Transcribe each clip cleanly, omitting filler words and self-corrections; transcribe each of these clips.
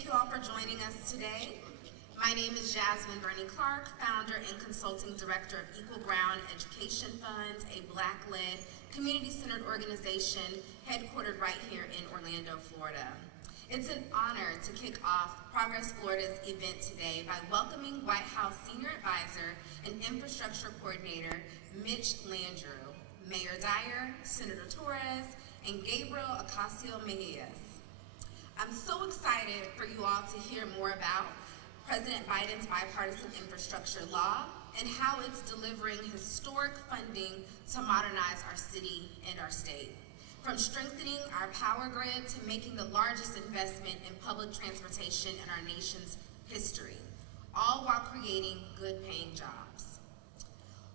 Thank you all for joining us today. My name is Jasmine Bernie Clark, founder and consulting director of Equal Ground Education Fund, a Black-led, community-centered organization headquartered right here in Orlando, Florida. It's an honor to kick off Progress Florida's event today by welcoming White House Senior Advisor and Infrastructure Coordinator Mitch Landrieu, Mayor Dyer, Senator Torres, and Gabriel Ocasio-Mejias. I'm so excited for you all to hear more about President Biden's bipartisan infrastructure law and how it's delivering historic funding to modernize our city and our state. From strengthening our power grid to making the largest investment in public transportation in our nation's history, all while creating good-paying jobs.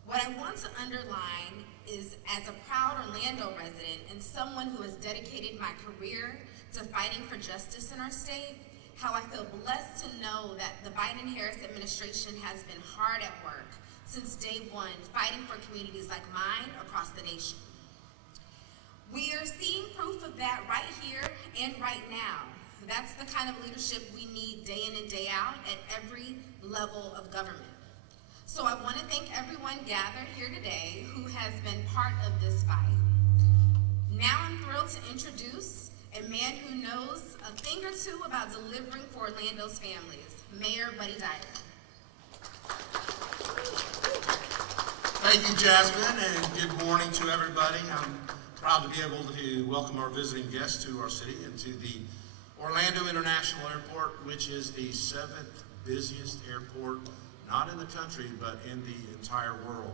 What I want to underline is, as a proud Orlando resident and someone who has dedicated my career to fighting for justice in our state, how I feel blessed to know that the Biden-Harris administration has been hard at work since day one, fighting for communities like mine across the nation. We are seeing proof of that right here and right now. That's the kind of leadership we need day in and day out at every level of government. So I want to thank everyone gathered here today who has been part of this fight. Now I'm thrilled to introduce a man who knows a thing or two about delivering for Orlando's families, Mayor Buddy Dyer. Thank you, Jasmine, and good morning to everybody. I'm proud to be able to welcome our visiting guests to our city and to the Orlando International Airport, which is the 7th busiest airport, not in the country, but in the entire world.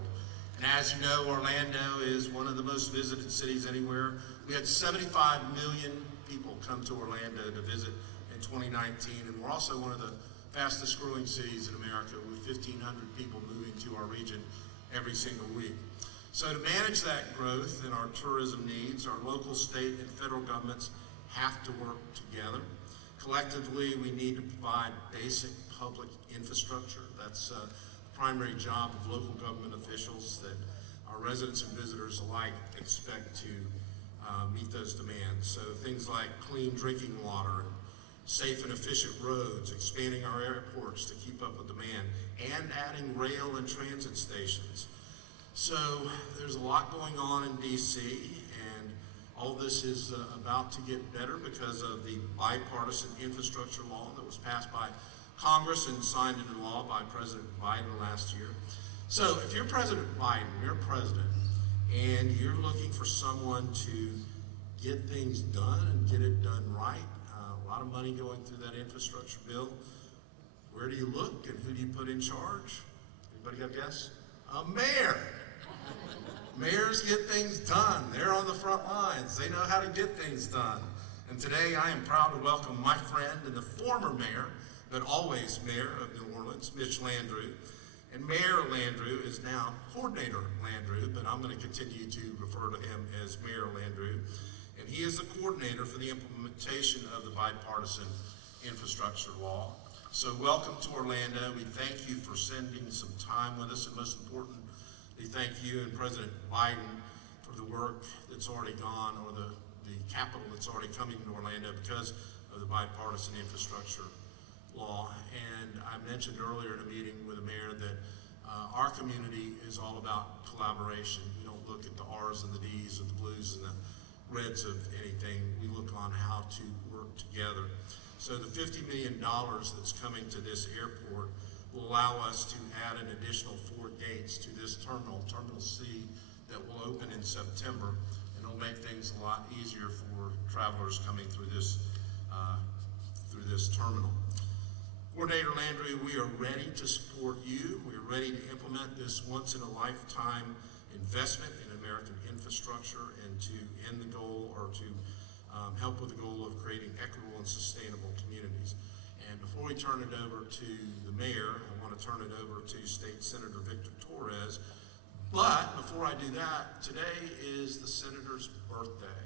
And as you know, Orlando is one of the most visited cities anywhere. We had 75 million people come to Orlando to visit in 2019, and we're also one of the fastest growing cities in America, with 1,500 people moving to our region every single week. So to manage that growth and our tourism needs, our local, state, and federal governments have to work together. Collectively, we need to provide basic public infrastructure. That's the primary job of local government officials that our residents and visitors alike expect to meet those demands. So things like clean drinking water, safe and efficient roads, expanding our airports to keep up with demand, and adding rail and transit stations. So there's a lot going on in DC, and all this is about to get better because of the bipartisan infrastructure law that was passed by Congress and signed into law by President Biden last year. So if you're President Biden, you're president, and you're looking for someone to get things done and get it done right, a lot of money going through that infrastructure bill, where do you look and who do you put in charge? Anybody got a guess? A mayor. Mayors get things done. They're on the front lines. They know how to get things done. And today I am proud to welcome my friend and the former mayor, but always mayor of New Orleans, Mitch Landrieu. And Mayor Landrieu is now Coordinator Landrieu, but I'm going to continue to refer to him as Mayor Landrieu. And he is the coordinator for the implementation of the bipartisan infrastructure law. So welcome to Orlando. We thank you for spending some time with us, and most important, we thank you and President Biden for the work that's already gone, or the capital that's already coming to Orlando because of the bipartisan infrastructure law. And I mentioned earlier in a meeting with the mayor that our community is all about collaboration. We don't look at the R's and the D's or the blues and the reds of anything. We look on how to work together. So the $50 million that's coming to this airport will allow us to add an additional 4 gates to this terminal, Terminal C, that will open in September, and it'll make things a lot easier for travelers coming through this terminal. Coordinator Landrieu, we are ready to support you. We are ready to implement this once-in-a-lifetime investment in American infrastructure and to end the goal, or to help with the goal of creating equitable and sustainable communities. And before we turn it over to the mayor, I want to turn it over to State Senator Victor Torres. But before I do that, today is the senator's birthday.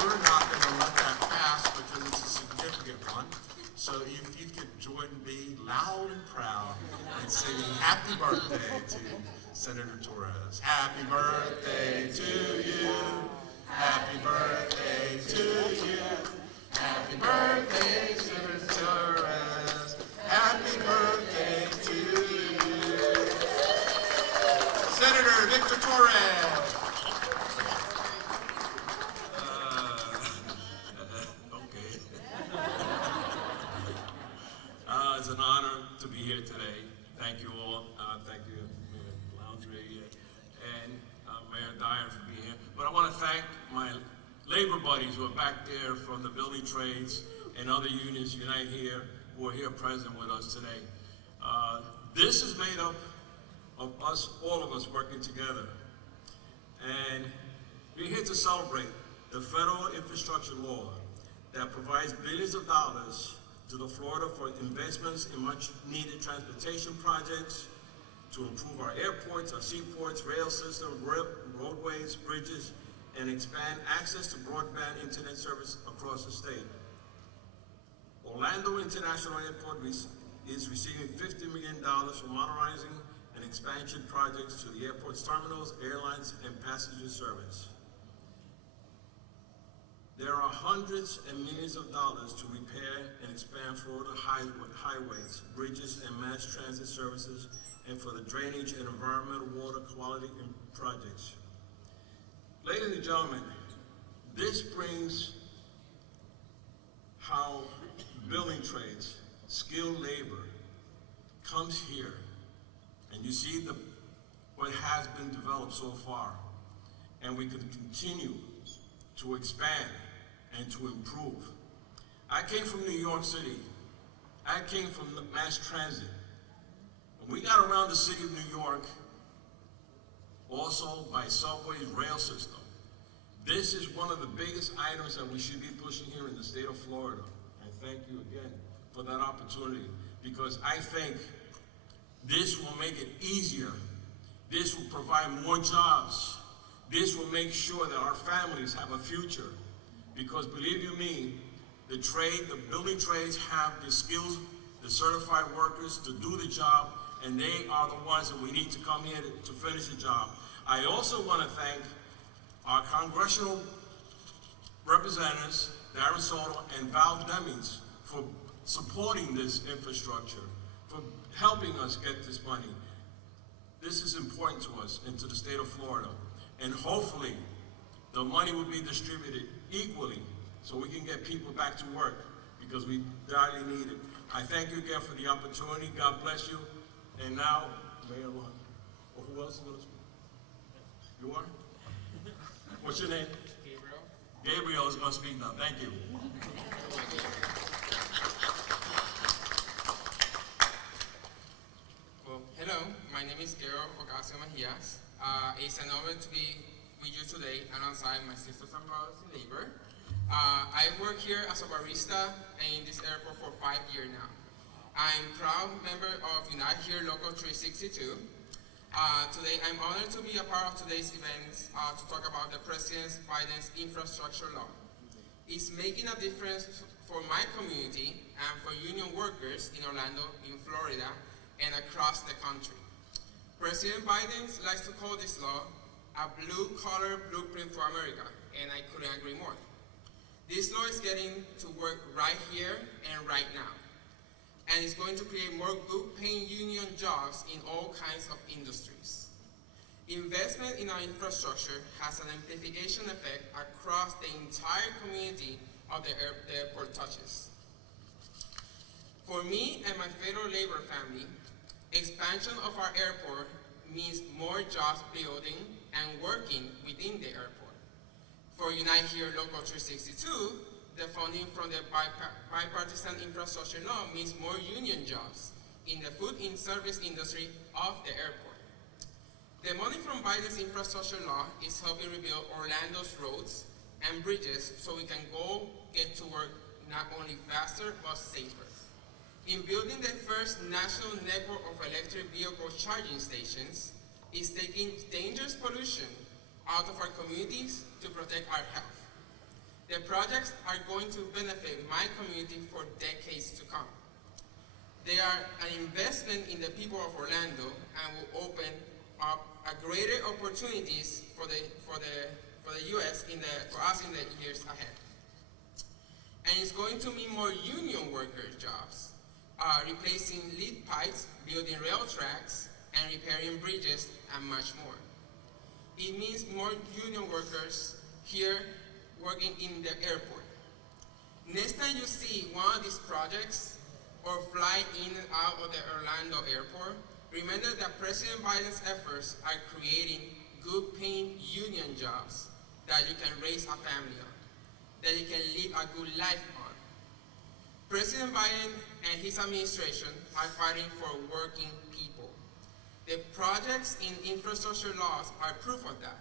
We're not going to let that pass because it's a significant one. So if you could join me loud and proud in singing happy birthday to Senator Torres. Happy birthday to you. Happy birthday to you. Happy birthday, Senator Torres. Happy birthday to you. Senator Victor Torres. Okay. It's an honor to be here today. Thank you all. Thank you, Mayor Landrieu and Mayor Dyer for being here. But I want to thank my labor buddies who are back there from the building trades and other unions unite here who are here present with us today. This is made up of us, all of us working together. And we're here to celebrate the federal infrastructure law that provides billions of dollars to the Florida for investments in much needed transportation projects to improve our airports, our seaports, rail system, roadways, bridges, and expand access to broadband internet service across the state. Orlando International Airport is receiving $50 million for modernizing and expansion projects to the airport's terminals, airlines, and passenger service. There are hundreds and millions of dollars to repair and expand Florida highways, bridges, and mass transit services, and for the drainage and environmental water quality projects. Ladies and gentlemen, this brings how building trades, skilled labor, comes here, and you see what has been developed so far, and we can continue to expand and to improve. I came from New York City. I came from the mass transit. When we got around the city of New York, also by subways, rail system, this is one of the biggest items that we should be pushing here in the state of Florida. And thank you again for that opportunity, because I think this will make it easier. This will provide more jobs. This will make sure that our families have a future. Because believe you me, the building trades have the skills, the certified workers to do the job, and they are the ones that we need to come here to finish the job. I also want to thank our congressional representatives, Darren Soto and Val Demings, for supporting this infrastructure, for helping us get this money. This is important to us and to the state of Florida. And hopefully, the money will be distributed equally so we can get people back to work, because we badly need it. I thank you again for the opportunity. God bless you. And now, Mayor, or who else is going to speak? You are? What's your name? Gabriel. Gabriel is going to speak now. Thank you. Well, hello. My name is Gabriel Ocasio-Mejias. It's an honor to be with you today alongside my sisters and brothers in labor. I've worked here as a barista in this airport for 5 years now. I'm a proud member of Unite Here Local 362. Today, I'm honored to be a part of today's event to talk about the President Biden's infrastructure law. It's making a difference for my community and for union workers in Orlando, in Florida, and across the country. President Biden likes to call this law a blue-collar blueprint for America, and I couldn't agree more. This law is getting to work right here and right now, and it's going to create more good-paying union jobs in all kinds of industries. Investment in our infrastructure has an amplification effect across the entire community of the airport touches. For me and my fellow labor family, expansion of our airport means more jobs building and working within the airport. For Unite Here Local 362, the funding from the bipartisan infrastructure law means more union jobs in the food and service industry of the airport. The money from Biden's infrastructure law is helping rebuild Orlando's roads and bridges so we can get to work not only faster but safer. In building the first national network of electric vehicle charging stations, is taking dangerous pollution out of our communities to protect our health. The projects are going to benefit my community for decades to come. They are an investment in the people of Orlando and will open up greater opportunities for for the U.S. for us in the years ahead. And it's going to mean more union workers' jobs, replacing lead pipes, building rail tracks, and repairing bridges, and much more. It means more union workers here working in the airport. Next time you see one of these projects or fly in and out of the Orlando airport, remember that President Biden's efforts are creating good paying union jobs that you can raise a family on, that you can live a good life on. President Biden and his administration are fighting for working people. The projects in infrastructure laws are proof of that.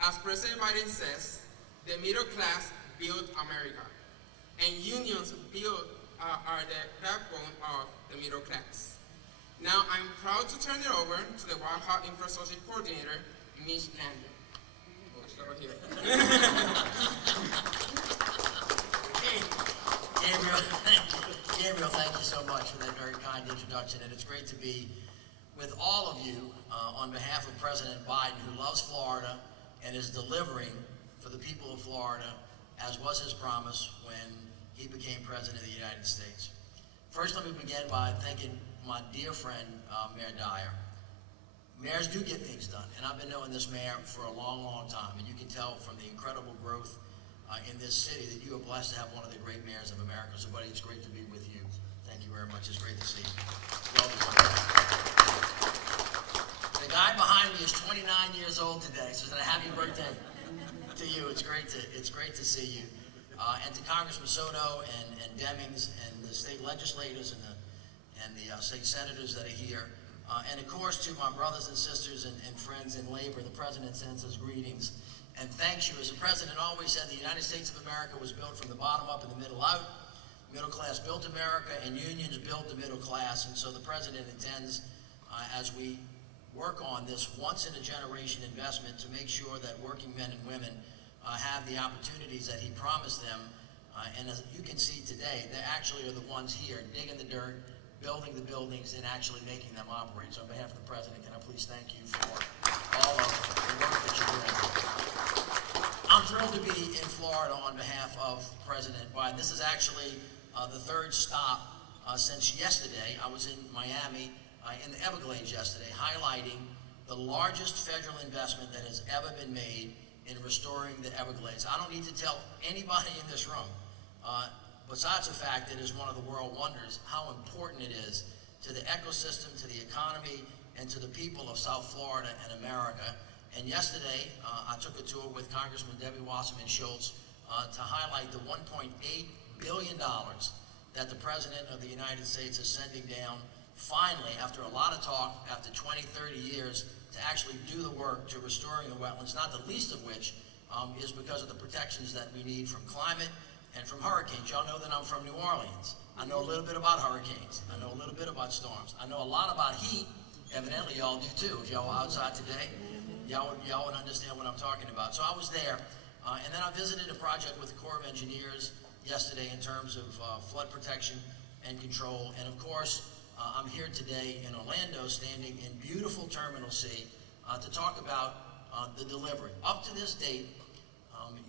As President Biden says, the middle class built America, and unions are the backbone of the middle class. Now, I'm proud to turn it over to the White House Infrastructure Coordinator, Mitch Landrieu. Over here. Gabriel, thank you so much for that very kind introduction, and it's great to be with all of you on behalf of President Biden, who loves Florida and is delivering for the people of Florida, as was his promise when he became President of the United States. First, let me begin by thanking my dear friend, Mayor Dyer. Mayors do get things done, and I've been knowing this mayor for a long, long time, and you can tell from the incredible growth in this city that you are blessed to have one of the great mayors of America. So, buddy, it's great to be with you. Thank you very much. It's great to see you. The guy behind me is 29 years old today, so it's a happy birthday to you. It's great to see you. And to Congressman Soto and Demings and the state legislators and the state senators that are here. And of course to my brothers and sisters and friends in labor, the President sends his greetings and thanks you. As the President always said, the United States of America was built from the bottom up and the middle out. Middle class built America, and unions built the middle class. And so the President intends, as we work on this once-in-a-generation investment, to make sure that working men and women have the opportunities that he promised them. And as you can see today, they actually are the ones here digging the dirt, building the buildings, and actually making them operate. So on behalf of the President, can I please thank you for all of the work that you're doing. I'm thrilled to be in Florida on behalf of President Biden. This is actually the third stop since yesterday. I was in Miami in the Everglades yesterday, highlighting the largest federal investment that has ever been made in restoring the Everglades. I don't need to tell anybody in this room, besides the fact that it is one of the world wonders, how important it is to the ecosystem, to the economy, and to the people of South Florida and America. And yesterday, I took a tour with Congressman Debbie Wasserman Schultz to highlight the $1.8 billion that the President of the United States is sending down, finally, after a lot of talk, after 20, 30 years, to actually do the work to restoring the wetlands, not the least of which is because of the protections that we need from climate and from hurricanes. Y'all know that I'm from New Orleans. I know a little bit about hurricanes. I know a little bit about storms. I know a lot about heat. Evidently, y'all do too. If y'all were outside today, y'all would understand what I'm talking about. So I was there, and then I visited a project with the Corps of Engineers yesterday in terms of flood protection and control. And of course, I'm here today in Orlando, standing in beautiful Terminal C, to talk about the delivery. Up to this date,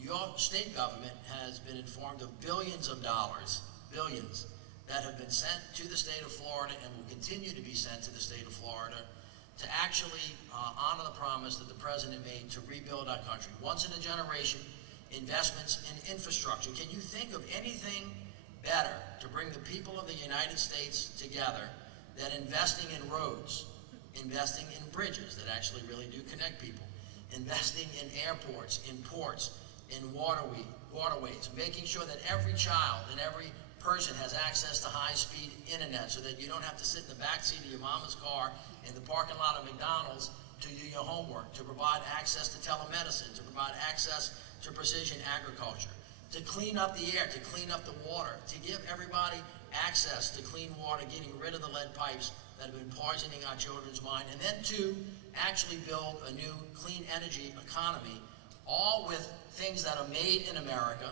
your state government has been informed of billions of dollars, billions, that have been sent to the state of Florida and will continue to be sent to the state of Florida to actually honor the promise that the President made to rebuild our country. Once in a generation, investments in infrastructure. Can you think of anything better to bring the people of the United States together than investing in roads, investing in bridges that actually really do connect people, investing in airports, in ports, in waterways, making sure that every child and every person has access to high-speed internet so that you don't have to sit in the backseat of your mama's car in the parking lot of McDonald's to do your homework, to provide access to telemedicine, to provide access to precision agriculture, to clean up the air, to clean up the water, to give everybody access to clean water, getting rid of the lead pipes that have been poisoning our children's mind, and then to actually build a new clean energy economy, all with things that are made in America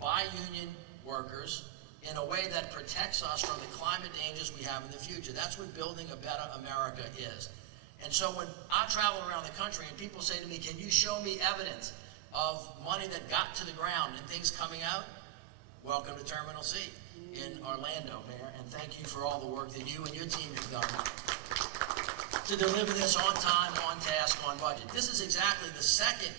by union workers in a way that protects us from the climate dangers we have in the future. That's what building a better America is. And so when I travel around the country and people say to me, can you show me evidence of money that got to the ground and things coming out? Welcome to Terminal C in Orlando, Mayor, and thank you for all the work that you and your team have done to deliver this on time, on task, on budget. This is exactly the second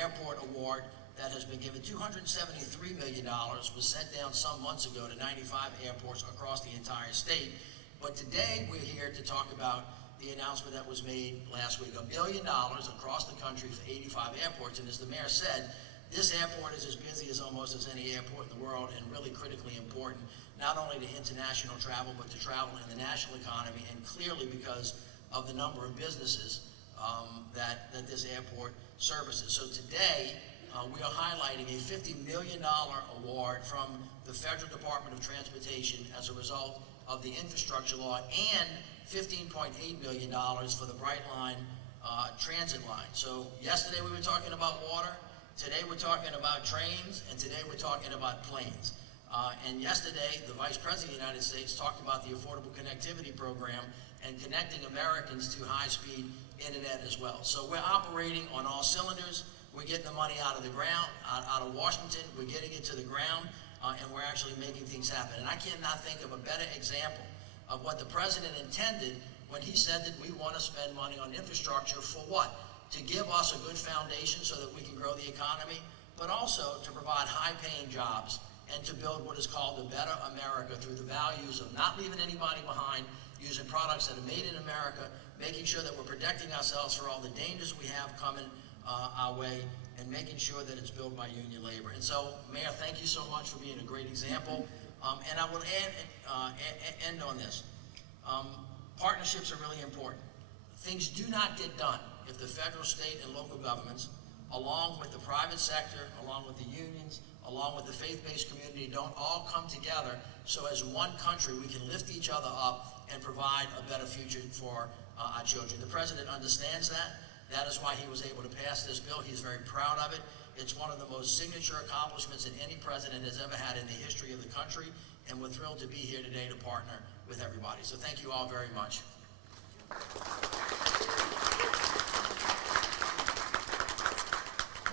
airport award that has been given. $273 million was sent down some months ago to 95 airports across the entire state. But today we're here to talk about the announcement that was made last week, $1 billion across the country for 85 airports. And as the mayor said, this airport is as busy as almost as any airport in the world, and really critically important, not only to international travel, but to travel in the national economy, and clearly because of the number of businesses that this airport services. So today, we are highlighting a $50 million award from the Federal Department of Transportation as a result of the infrastructure law, and $15.8 million for the Brightline transit line. So yesterday we were talking about water, today we're talking about trains, and today we're talking about planes. And yesterday, the Vice President of the United States talked about the Affordable Connectivity Program and connecting Americans to high-speed internet as well. So we're operating on all cylinders. We're getting the money out of the ground, out of Washington. We're getting it to the ground, and we're actually making things happen. And I cannot think of a better example of what the President intended when he said that we want to spend money on infrastructure for what? To give us a good foundation so that we can grow the economy, but also to provide high-paying jobs and to build what is called a better America through the values of not leaving anybody behind, using products that are made in America, making sure that we're protecting ourselves for all the dangers we have coming our way, and making sure that it's built by union labor. And so, Mayor, thank you so much for being a great example. And I will end on this. Partnerships are really important. Things do not get done if the federal, state, and local governments, along with the private sector, along with the unions, along with the faith-based community, don't all come together so as one country we can lift each other up and provide a better future for our children. The President understands that. That is why he was able to pass this bill. He's very proud of it. It's one of the most signature accomplishments that any president has ever had in the history of the country, and we're thrilled to be here today to partner with everybody. So thank you all very much.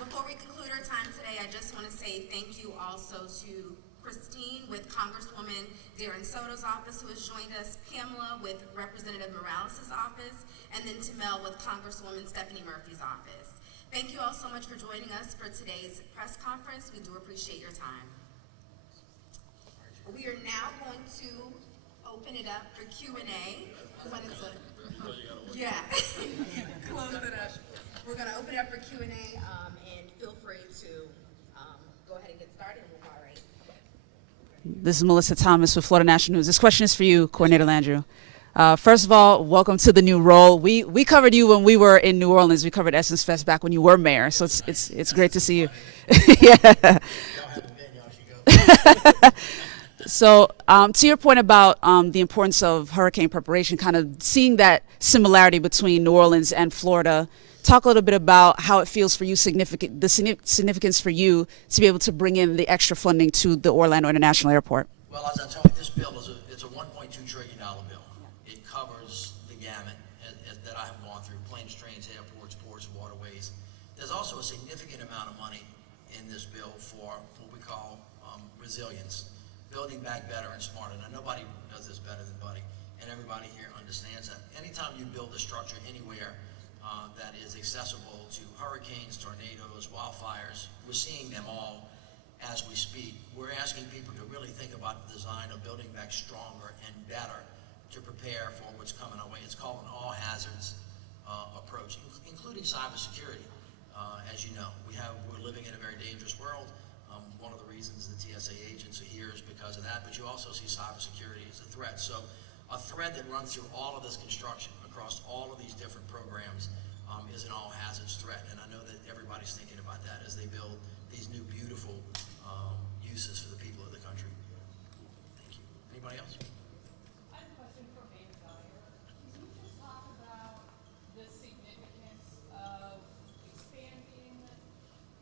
Before we conclude our time today, I just want to say thank you also to Christine with Congresswoman Darren Soto's office, who has joined us, Pamela with Representative Morales' office, and then to Mel with Congresswoman Stephanie Murphy's office. Thank you all so much for joining us for today's press conference. We do appreciate your time. We are now going to open it up for Q&A. Yeah, close it up. We're going to open it up for Q&A, and feel free to go ahead and get started, and we'll moderate. This is Melissa Thomas with Florida National News. This question is for you, Coordinator Landrieu. First of all, welcome to the new role. We covered you when we were in New Orleans. We covered Essence Fest back when you were mayor, so it's great to see you. Yeah. So to your point about the importance of hurricane preparation, kind of seeing that similarity between New Orleans and Florida, talk a little bit about how it feels for you, the significance for you to be able to bring in the extra funding to the Orlando International Airport. Well, as I told you, this bill is it's a $1.2 trillion bill. It covers the gamut that I have gone through: planes, trains, airports, ports, waterways. There's also a significant amount of money in this bill for what we call resilience, building back better and smarter. Now, nobody does this better than Buddy, and everybody here understands that. Anytime you build a structure anywhere that is accessible to hurricanes, tornadoes, wildfires, we're seeing them all as we speak. We're asking people to really think about the design of building back stronger and better to prepare for what's coming our way. It's called an all hazards approach, including cybersecurity. As you know, we're living in a very dangerous world. One of the reasons the TSA agents are here is because of that, but you also see cybersecurity as a threat. So a thread that runs through all of this construction across all of these different programs is an all hazards threat. And I know that everybody's thinking about that as they build these new beautiful uses for the people of the country. Thank you. Anybody else? I have a question for Mayor Dyer. Can you just talk about the significance of expanding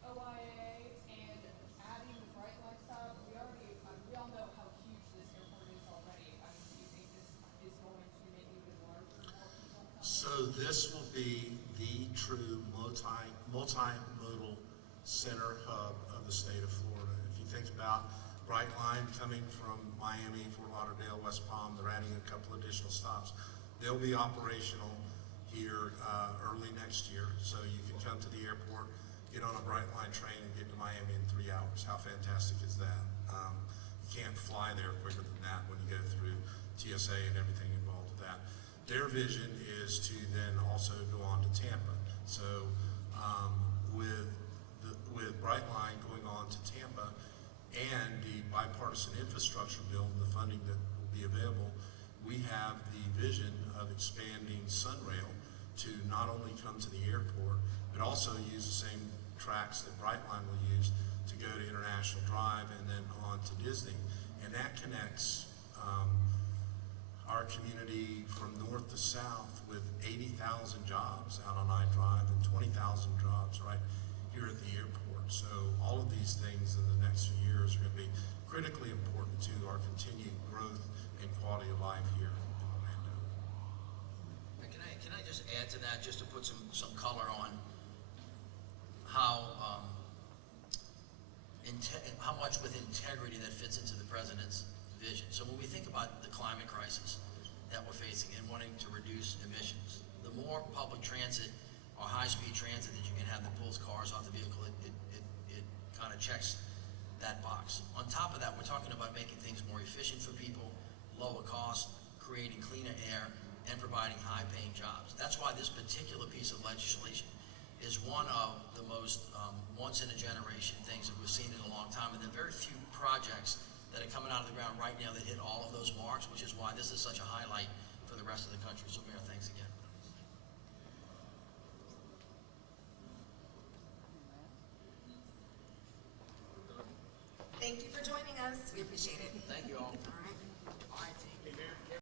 OIA and adding the bright light stop? We all know how huge this airport is already. Do you think this is going to make it even larger, more people come? So this will be the true multimodal center hub of the state of Florida. If you think about Brightline coming from Miami, Fort Lauderdale, West Palm, they're adding a couple additional stops. They'll be operational here early next year, so you can come to the airport, get on a Brightline train, and get to Miami in 3 hours. How fantastic is that? You can't fly there quicker than that when you go through TSA and everything involved with that. Their vision is to then also go on to Tampa. So with Brightline going on to Tampa and the bipartisan infrastructure bill and the funding that will be available, we have the vision of expanding Sunrail to not only come to the airport, but also use the same tracks that Brightline will use to go to International Drive and then on to Disney. And that connects our community from north to south with 80,000 jobs out on I-Drive and 20,000 jobs right here at the airport. So all of these things in the next few years are going to be critically important to our continued growth and quality of life here in Orlando. Can I just add to that, just to put some color on how much with integrity that fits into the president's vision. So when we think about the climate crisis that we're facing and wanting to reduce emissions, the more public transit or high-speed transit that you can have that pulls cars off the vehicle, it kind of checks that box. On top of that, we're talking about making things more efficient for people, lower cost, creating cleaner air, and providing high-paying jobs. That's why this particular piece of legislation is one of the most once-in-a-generation things that we've seen in a long time, and there are very few projects that are coming out of the ground right now that hit all of those marks, which is why this is such a highlight for the rest of the country. So, Mayor, thanks again. Thank you for joining us. We appreciate it. Thank you all. All right.